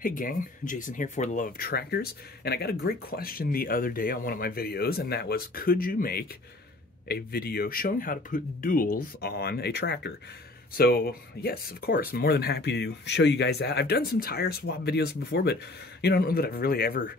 Hey gang, Jason here for the Love of Tractors, and I got a great question the other day on one of my videos, and that was, could you make a video showing how to put duals on a tractor? So yes, of course, I'm more than happy to show you guys that. I've done some tire swap videos before, but I don't know that I've really ever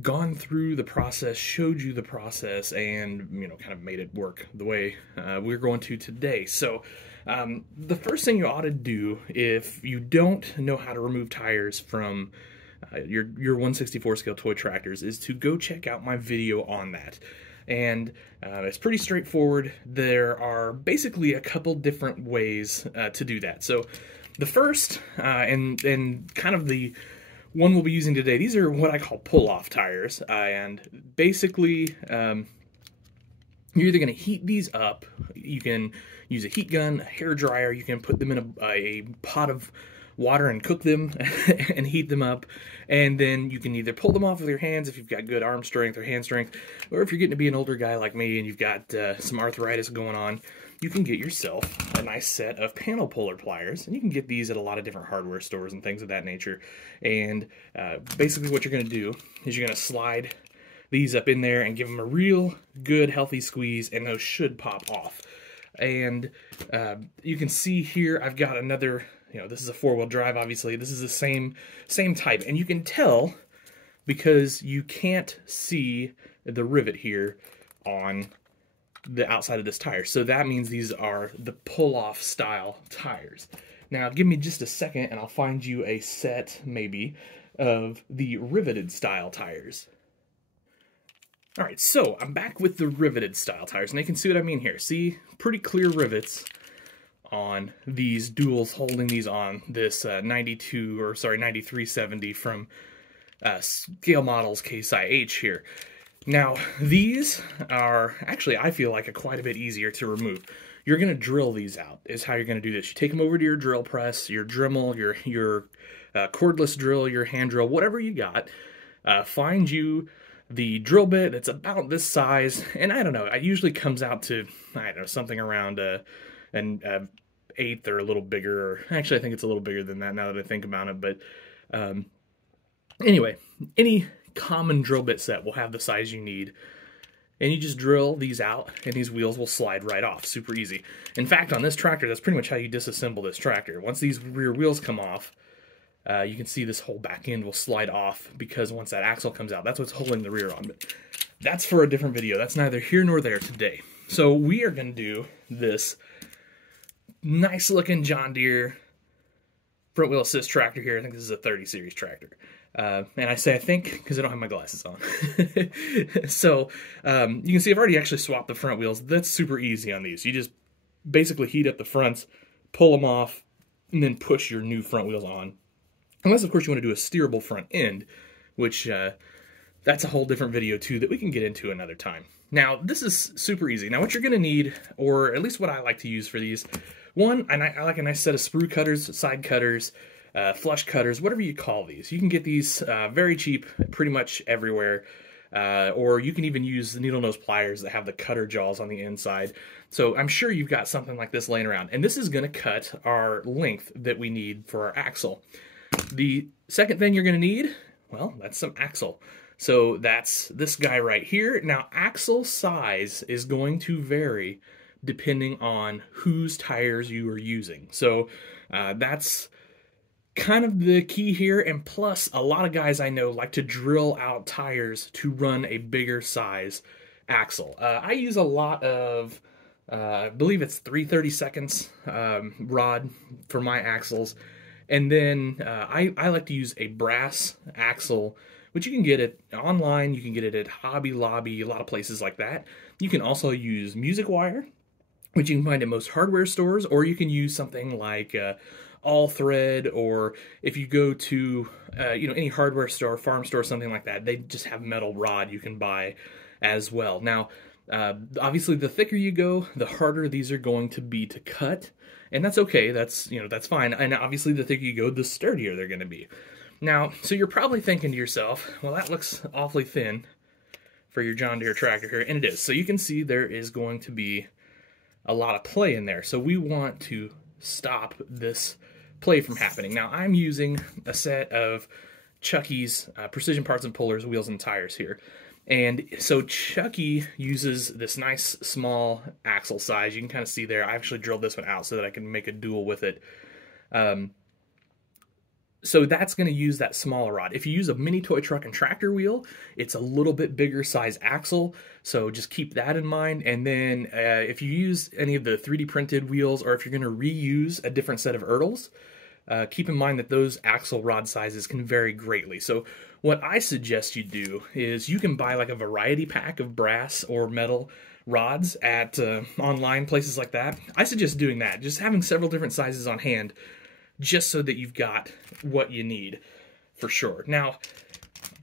gone through the process, showed you the process, and kind of made it work the way we're going to today. So the first thing you ought to do if you don't know how to remove tires from your 1/64 scale toy tractors is to go check out my video on that. And it's pretty straightforward. There are basically a couple different ways to do that. So the first and kind of the one we'll be using today, these are what I call pull-off tires, and basically you're either going to heat these up. You can use a heat gun, a hair dryer. You can put them in a pot of water and cook them and heat them up, and then you can either pull them off with your hands if you've got good arm strength or hand strength, or if you're getting to be an older guy like me and you've got some arthritis going on, you can get yourself a nice set of panel puller pliers, and you can get these at a lot of different hardware stores and things of that nature. And basically what you're going to do is you're going to slide these up in there and give them a real good healthy squeeze, and those should pop off. And you can see here I've got another, this is a 4-wheel drive, obviously. This is the same type, and you can tell because you can't see the rivet here on the outside of this tire. So that means these are the pull-off style tires. Now give me just a second and I'll find you a set maybe of the riveted style tires. Alright, so I'm back with the riveted style tires, and you can see what I mean here. See, pretty clear rivets on these duals holding these on this 9370 from Scale Models Case IH here. Now, these are actually, I feel like, quite a bit easier to remove. You're going to drill these out, is how you're going to do this. You take them over to your drill press, your Dremel, your cordless drill, your hand drill, whatever you got. Find you the drill bit that's about this size, and I don't know, it usually comes out to, I don't know, something around an eighth or a little bigger. Or actually, I think it's a little bigger than that now that I think about it, but anyway, any common drill bit set will have the size you need, and you just drill these out and these wheels will slide right off. Super easy. In fact, on this tractor, that's pretty much how you disassemble this tractor. Once these rear wheels come off, you can see this whole back end will slide off, because once that axle comes out, that's what's holding the rear on. But that's for a different video. That's neither here nor there today. So we are going to do this nice looking John Deere front wheel assist tractor here. I think this is a 30 series tractor. And I say I think because I don't have my glasses on. So you can see I've already actually swapped the front wheels. That's super easy on these. You just basically heat up the fronts, pull them off, and then push your new front wheels on. Unless, of course, you want to do a steerable front end, which that's a whole different video, too, that we can get into another time. Now, this is super easy. Now, what you're going to need, or at least what I like to use for these, one, I like a nice set of sprue cutters, side cutters, flush cutters, whatever you call these. You can get these very cheap pretty much everywhere, or you can even use the needle nose pliers that have the cutter jaws on the inside. So I'm sure you've got something like this laying around, and this is going to cut our length that we need for our axle. The second thing you're going to need, well, that's some axle. So that's this guy right here. Now, axle size is going to vary depending on whose tires you are using. So that's kind of the key here. And plus, a lot of guys I know like to drill out tires to run a bigger size axle. I use a lot of, I believe it's 3/32 rod for my axles. And then I like to use a brass axle, which you can get it online. You can get it at Hobby Lobby, a lot of places like that. You can also use music wire, which you can find at most hardware stores, or you can use something like All Thread, or if you go to any hardware store, farm store, something like that, they just have metal rod you can buy as well. Now, obviously, the thicker you go, the harder these are going to be to cut. And that's okay, that's fine. And obviously the thicker you go, the sturdier they're going to be. Now, so you're probably thinking to yourself, well, that looks awfully thin for your John Deere tractor here, and it is. So you can see there is going to be a lot of play in there. So we want to stop this play from happening. Now I'm using a set of Chucky's Precision Parts and Pullers, Wheels and Tires here. And so Chucky uses this nice small axle size. You can kind of see there, I actually drilled this one out so that I can make a dual with it. So that's going to use that smaller rod. If you use a mini toy truck and tractor wheel, it's a little bit bigger size axle, so just keep that in mind. And then if you use any of the 3D printed wheels, or if you're going to reuse a different set of Ertls, keep in mind that those axle rod sizes can vary greatly. So what I suggest you do is you can buy like a variety pack of brass or metal rods at online places like that. I suggest doing that, just having several different sizes on hand, just so that you've got what you need for sure. Now,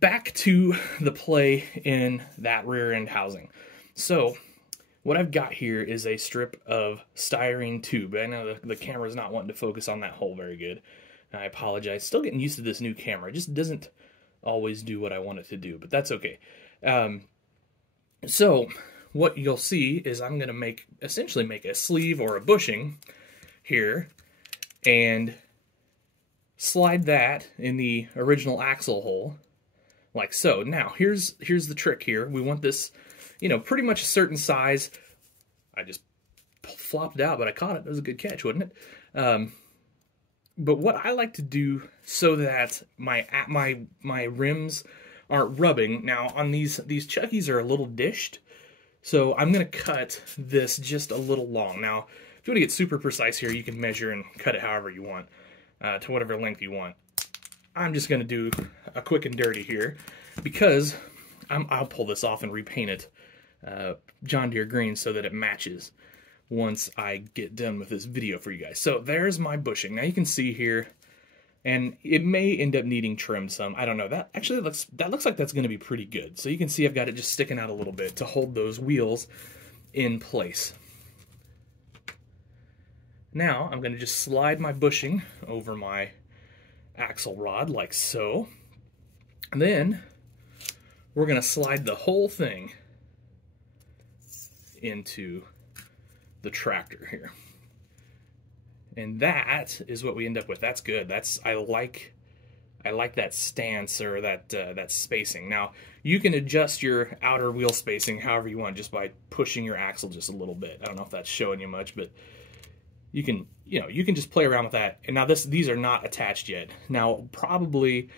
back to the play in that rear end housing. So what I've got here is a strip of styrene tube. I know the camera's not wanting to focus on that hole very good. I apologize. Still getting used to this new camera. It just doesn't always do what I want it to do, but that's okay. So what you'll see is I'm going to essentially make a sleeve or a bushing here, and slide that in the original axle hole, like so. Now, here's the trick here. We want this, pretty much a certain size. I just flopped out, but I caught it. That was a good catch, wasn't it? But what I like to do so that my rims aren't rubbing. Now, on these Chuckies are a little dished, so I'm going to cut this just a little long. Now, if you want to get super precise here, you can measure and cut it however you want. To whatever length you want. I'm just going to do a quick and dirty here because I'll pull this off and repaint it John Deere green so that it matches once I get done with this video for you guys. So there's my bushing. Now you can see here, and it may end up needing trimmed some. I don't know. That looks like that's going to be pretty good. So you can see I've got it just sticking out a little bit to hold those wheels in place. Now, I'm going to just slide my bushing over my axle rod like so. And then we're going to slide the whole thing into the tractor here. And that is what we end up with. That's good. I like that stance, or that spacing. Now, you can adjust your outer wheel spacing however you want just by pushing your axle just a little bit. I don't know if that's showing you much, but you can just play around with that. And now these are not attached yet. Now, probably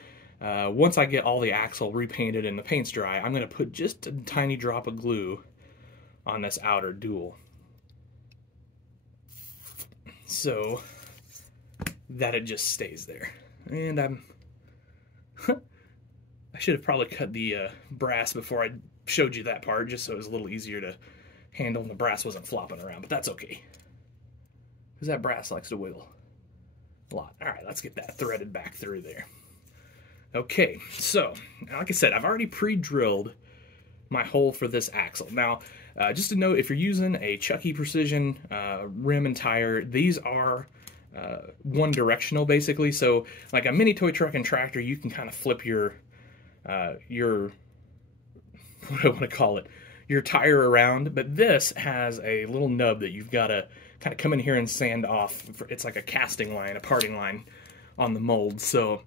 once I get all the axle repainted and the paint's dry, I'm going to put just a tiny drop of glue on this outer dual, so that it just stays there. And I should have probably cut the brass before I showed you that part, just so it was a little easier to handle and the brass wasn't flopping around, but that's okay, because that brass likes to wiggle a lot. All right, let's get that threaded back through there. Okay, so like I said, I've already pre-drilled my hole for this axle. Now, just to note, if you're using a Chucky Precision rim and tire, these are one directional basically. So like a mini toy truck and tractor, you can kind of flip your what do I want to call it, your tire around, but this has a little nub that you've got to kind of come in here and sand off. It's like a casting line, a parting line on the mold. So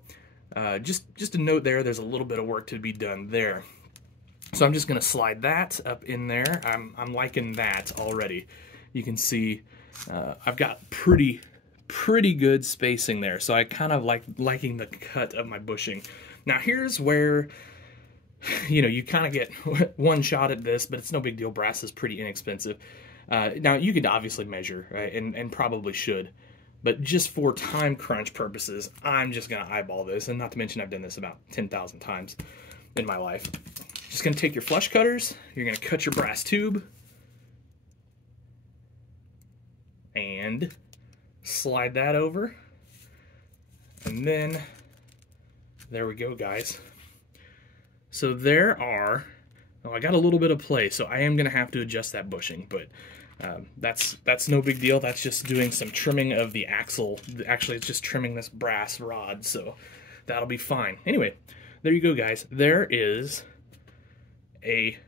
just a note there's a little bit of work to be done there. So I'm just going to slide that up in there. I'm liking that already. You can see I've got pretty good spacing there. So I kind of liking the cut of my bushing. Now here's where you kind of get one shot at this, but it's no big deal. Brass is pretty inexpensive. Now, you could obviously measure, right, and probably should, but just for time crunch purposes, I'm just going to eyeball this, and not to mention I've done this about 10,000 times in my life. Just going to take your flush cutters, you're going to cut your brass tube, and slide that over, and then there we go, guys. So there are, I got a little bit of play, so I am going to have to adjust that bushing, but that's no big deal. That's just doing some trimming of the axle. Actually, it's just trimming this brass rod, so that'll be fine. Anyway, there you go, guys. There is a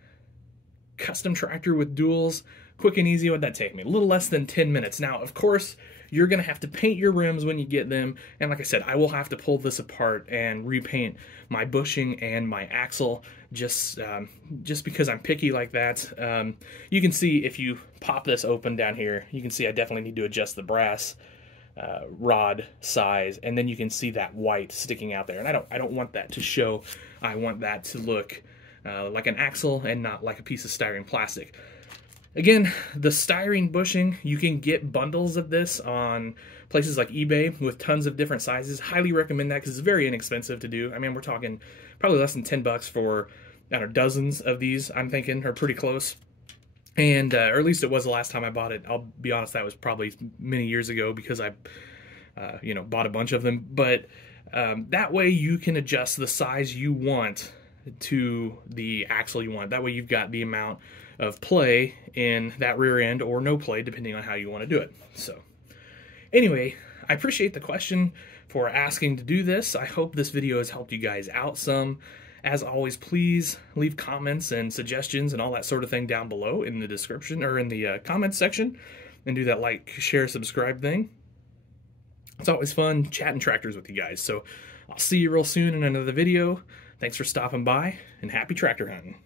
custom tractor with duals. Quick and easy. What'd that take me? A little less than 10 minutes. Now, of course, You're going to have to paint your rims when you get them, and like I said, I will have to pull this apart and repaint my bushing and my axle just because I'm picky like that. You can see if you pop this open down here, you can see I definitely need to adjust the brass rod size, and then you can see that white sticking out there, and I don't want that to show. I want that to look like an axle and not like a piece of styrene plastic. Again, the styrene bushing, you can get bundles of this on places like eBay with tons of different sizes. Highly recommend that because it's very inexpensive to do. I mean, we're talking probably less than 10 bucks for, I don't know, dozens of these, I'm thinking, are pretty close. And, or at least it was the last time I bought it. I'll be honest, that was probably many years ago because I, you know, bought a bunch of them. But that way you can adjust the size you want to the axle you want. That way you've got the amount of play in that rear end or no play, depending on how you want to do it. So anyway, I appreciate the question for asking to do this. I hope this video has helped you guys out some. As always, please leave comments and suggestions and all that sort of thing down below in the description or in the comments section, and do that like, share, subscribe thing. It's always fun chatting tractors with you guys. So I'll see you real soon in another video. Thanks for stopping by, and happy tractor hunting.